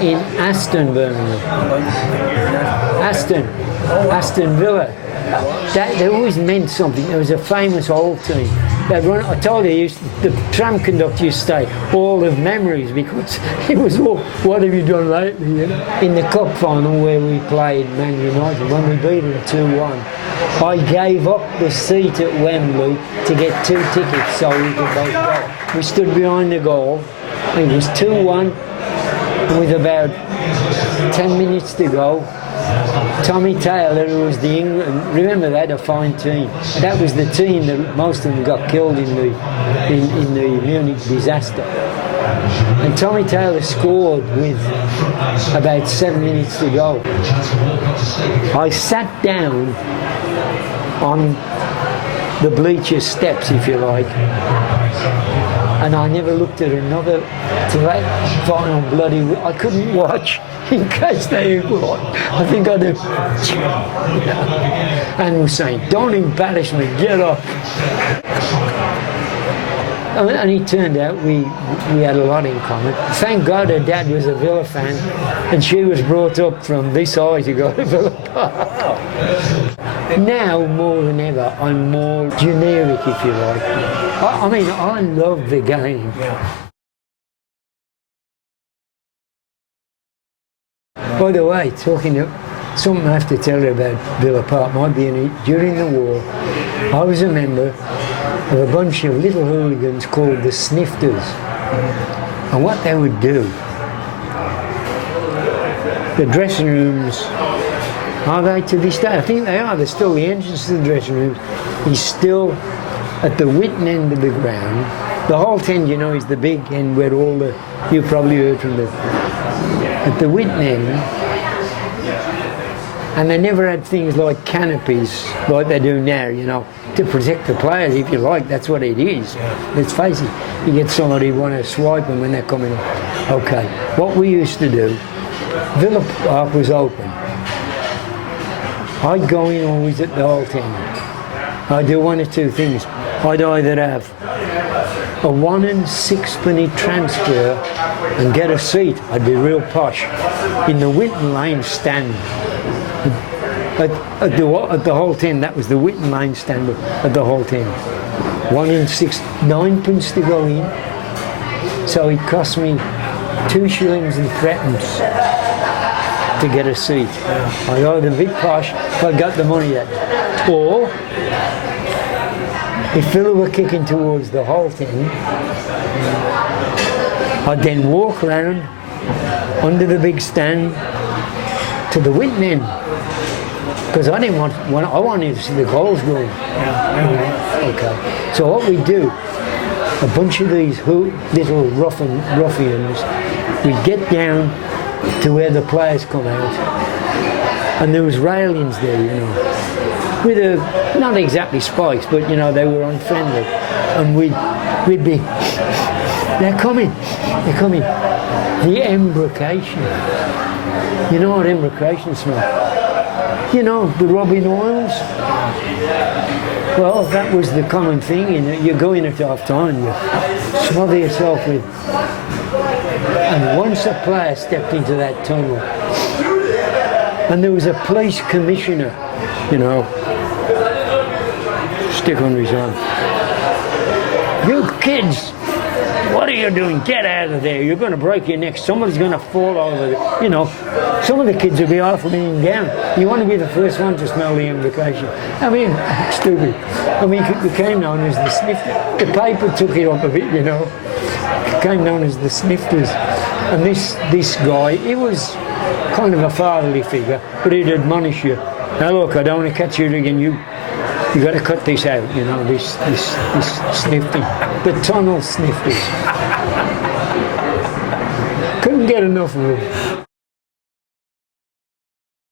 in Aston, Birmingham. Aston Villa. They always meant something. There was a famous old team. They'd run, I told you, the tram conductor used to say, all of memories, because it was all, what have you done lately? You know? In the cup final where we played Man United, when we beat them 2-1, I gave up the seat at Wembley to get 2 tickets so we could both go. We stood behind the goal. It was 2-1 with about 10 minutes to go. Tommy Taylor, who was the England, remember they had a fine team. That was the team that most of them got killed in the Munich disaster. And Tommy Taylor scored with about 7 minutes to go. I sat down on the bleachers steps, if you like, and I never looked at another till that final bloody. I couldn't watch in case they equalised. I think I did. And was saying, "Don't embarrass me, get up." And it turned out we had a lot in common. Thank God her dad was a Villa fan, and she was brought up from this eye to go to Villa Park. Now, more than ever, I'm more generic, if you like. I mean, I love the game. By the way, something I have to tell you about Villa Park. During the war, I was a member of a bunch of little hooligans called the Snifters. And what they would do, the dressing rooms, are they to this day? I think they are. They're still, the entrance to the dressing rooms is still at the Whitton end of the ground. The whole end, you know, is the big end where you've probably heard from at the Whitton end. And they never had things like canopies like they do now, you know, to protect the players, if you like. That's what it is. Let's face it, you get somebody who want to swipe them when they're coming up. Okay, what we used to do, Villa Park was open. I'd go in always at the whole end. I'd do one or two things. I'd either have a 1 and 6penny transfer and get a seat. I'd be real posh in the Whitton Lane stand. At the whole end, that was the Whitton Lane stand at the whole end. 1 and 6, 9pence to go in. So it cost me 2 shillings and 3pence to get a seat. I either be posh if I got the money yet, or if Villa were kicking towards the whole end, I'd then walk around under the big stand to the Whitton end, because I didn't I wanted to see the goals going. Okay. So what we do, a bunch of these little ruffians, we'd get down to where the players come out, and there was railings there, you know, with not exactly spikes, but you know, they were unfriendly, and we'd be, they're coming. The embrocation. You know what embrocation smells? You know, the rubbing oils? Well, that was the common thing. You go in at half time, you smother yourself with. And once a player stepped into that tunnel, and there was a police commissioner, you know, stick under his arm. "You kids, what are you doing? Get out of there. You're going to break your neck. Somebody's going to fall over." You know, some of the kids will be half leaning down. You want to be the first one to smell the embrocation. I mean, stupid. I mean, it became known as the Snifters. The paper took it up a bit, you know. It became known as the Snifters. And this guy, he was kind of a fatherly figure, but he'd admonish you. "Now look, I don't want to catch you again. You got to cut this out, you know, this snifting. The tunnel snifters." Couldn't get enough of them.